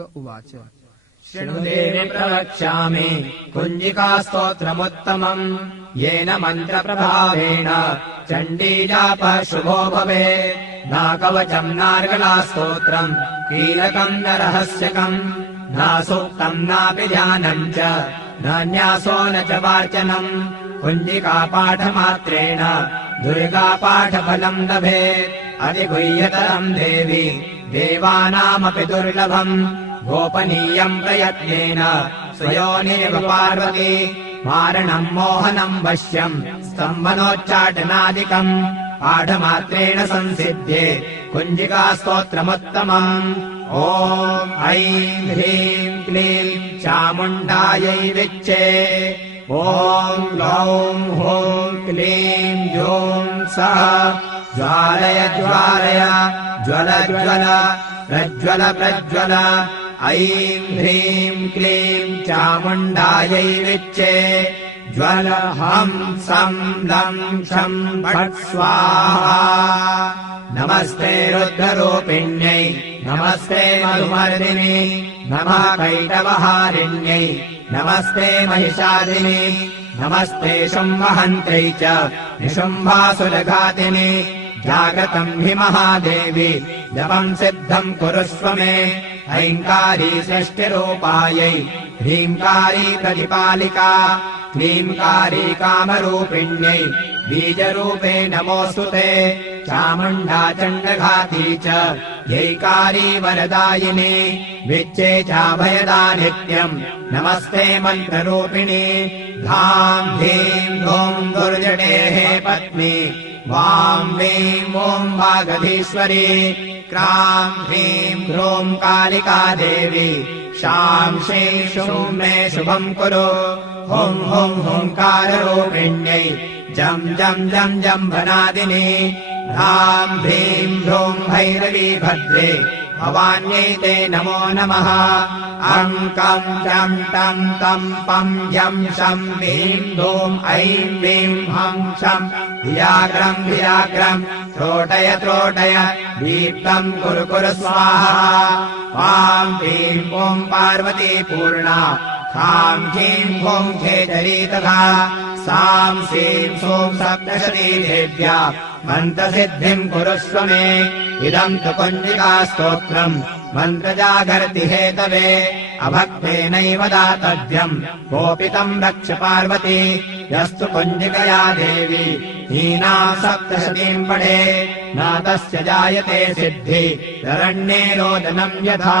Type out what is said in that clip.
उवाच शृणुदेवि प्रवक्ष्यामि कुञ्जिकास्तोत्रमुत्तमम् येन मन्त्रप्रभावेण चण्डीजापः शुभो भवेत् नाकवचम् नार्गलास्तोत्रम् कीलकम् न रहस्यकम् नासूक्तम् नापि ध्यानम् च न न्यासो न च वाचनम् कुञ्जिकापाठमात्रेण दुर्गापाठफलम् लभेत् अधिगुह्यतरम् देवि देवानामपि दुर्लभम् गोपनीयम् प्रयत्नेन स्वयोनिव पार्वती मारणम् मोहनम् वश्यम् स्तम्भनोच्चाटनादिकम् पाठमात्रेण संसिध्ये कुञ्जिकास्तोत्रमुत्तमम् ॐ ऐं ह्रीं क्लीं चामुण्डायै विच्चे ॐ ग्लौं हूं क्लीं जूं सः ज्वालय ज्वालय ज्वल ज्वल प्रज्वल प्रज्वल ऐं ह्रीं क्लीं चामुण्डायै विच्चे ज्वल हं सं लं क्षं फट् स्वाहा नमस्ते रुद्ररूपिण्यै नमस्ते मधुमर्दिनि नमः कैटवहारिण्यै नमस्ते महिषादिनि नमस्ते शुम्भहन्त्यै च निशुम्भासुरघातिनि जागतम् हि महादेवी जपम् सिद्धम् कुरुष्व मे ऐङ्कारी सृष्टिरूपायै ह्रीङ्कारी प्रतिपालिका क्लीङ्कारी कामरूपिण्यै बीजरूपे नमोऽस्तु ते चामुण्डा चण्डघाती च यैकारी वरदायिनी विच्चे चाभयदा नित्यम् नमस्ते मन्त्ररूपिणी धाम् धीम् धूम् दुर्जटेः पत्नी वां वीं ॐ वागधीश्वरी क्रां ह्रीं ह्रूं कालिका देवी शां श्रीं शूं मे शुभम् कुरु हुं हुं हुङ्काररूपिण्यै जं जं जं जम्भनादिनी ह्रां ह्रीं ह्रूं भैरवी भद्रे भवान्यै ते नमो नमः अङ्कं जं तं तं पं यं शं ह्रीं धूं ऐं वीं हं शं धियाग्रं धियाग्रं त्रोटय त्रोटय दीप्तं कुरु कुरु स्वाहा वां ह्रीं ॐ पार्वती पूर्णा खां ह्रीं भूं खेचरी तथा सां सीं सूं सप्तशती देव्या मन्त्रसिद्धिम् कुरुष्व मे इदम् तु कुञ्जिकास्तोत्रम् मन्त्रजागर्ति हेतवे अभक्तेनैव दातव्यम् गोपितम् रक्ष पार्वती यस्तु कुञ्जिकया देवी हीनाम् सप्तशतीम् पठे न तस्य जायते सिद्धि शरण्ये रोदनम् यथा।